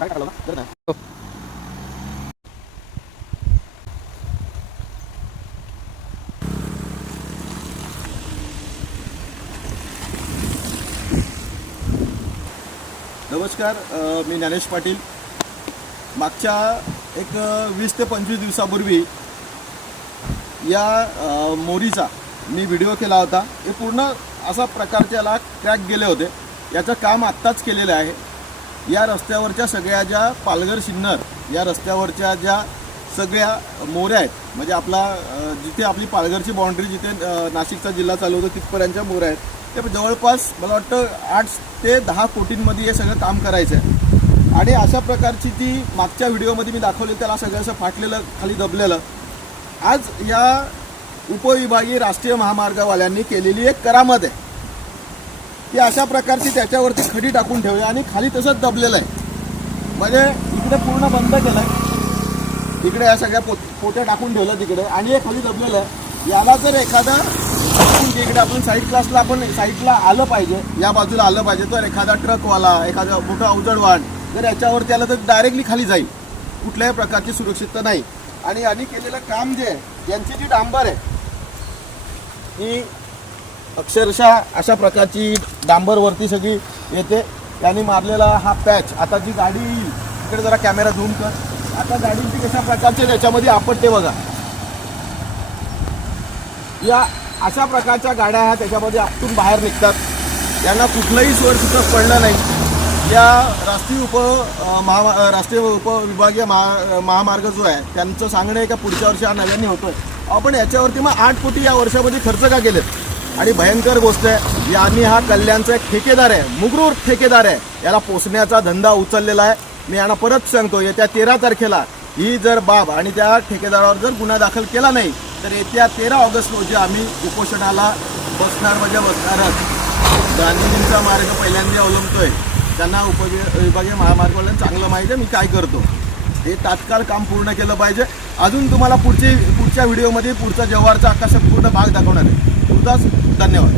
काय टाकलं ना? बरं ना? नमस्कार, मी ज्ञानेश पाटील. मागच्या एक 20 ते 25 दिवसापूर्वी या मोरीचा मी व्हिडिओ केला होता. हे पूर्ण असा प्रकारच्याला क्रॅक गेले होते. याचं काम आत्ताच केलेलं आहे. या रस्त्यावरच्या सगळ्या ज्या पालघर सिन्नर या रस्त्यावरच्या ज्या सगळ्या मोऱ्या आहेत, म्हणजे आपला जिथे आपली पालघरची बाउंड्री जिथे नाशिकचा जिल्हा चालू होतो तिथपर्यंतच्या मोऱ्या आहेत, ते जवळपास मला वाटतं 8 ते 10 कोटींमध्ये हे सगळं काम करायचं आहे. आणि अशा प्रकारची ती मागच्या व्हिडिओमध्ये मी दाखवली, त्याला सगळं असं फाटलेलं खाली दबलेलं. आज या उपविभागीय राष्ट्रीय महामार्गवाल्यांनी केलेली एक करामत आहे की अशा प्रकारची त्याच्यावरती खडी टाकून ठेवूया आणि खाली तसंच दबलेलं आहे. म्हणजे इकडे पूर्ण बंद केलं आहे, इकडे या सगळ्या पोट्या टाकून ठेवलं तिकडे, आणि हे खाली दबलेलं आहे. याला जर एखादा इकडे आपण साईड क्लासला आपण साईडला आलं पाहिजे, या बाजूला आलं पाहिजे, तर एखादा ट्रकवाला एखादा मोठा अवजड वाहन जर याच्यावरती आलं तर डायरेक्टली खाली जाईल. कुठल्याही प्रकारची सुरक्षितता नाही. आणि यांनी केलेलं काम जे आहे, यांची जी डांबर आहे ही अक्षरशः अशा प्रकारची डांबरवरती सगळी येते. यांनी मारलेला हा पॅच. आता जी गाडी इकडे जरा कॅमेरा झूम कर, आता गाडीची कशा प्रकारचे त्याच्यामध्ये आपटते बघा. या अशा प्रकारच्या गाड्या ह्या त्याच्यामध्ये आपटून बाहेर निघतात. यांना कुठलंही सुरक्षित पडलं नाही. या राष्ट्रीय उपविभागीय महामार्ग जो आहे त्यांचं सांगणं आहे का पुढच्या वर्षी हा नव्याने होतोय. आपण याच्यावरती मग 8 कोटी या वर्षामध्ये खर्च का केलेत. आणि भयंकर गोष्ट आहे, यांनी हा कल्याणचा एक ठेकेदार आहे, मुगरूर ठेकेदार आहे, याला पोसण्याचा धंदा उचललेला आहे. मी यांना परत सांगतो, येत्या 13 तारखेला ही जर बाब आणि त्या ठेकेदारावर जर गुन्हा दाखल केला नाही तर येत्या 13 ऑगस्ट रोजी आम्ही उपोषणाला बसणार, म्हणजे बसणारच. गांधीजींचा मार्ग पहिल्यांदा अवलंबतोय. त्यांना उपविभागीय महामार्गवाल्यांना चांगलं माहिती आहे मी काय करतो. हे तात्काळ काम पूर्ण केलं पाहिजे. अजून तुम्हाला पुढच्या व्हिडिओमध्ये पुढचा जव्हारचा अख्खा संपूर्ण भाग दाखवणार आहे. तुझाच धन्यवाद.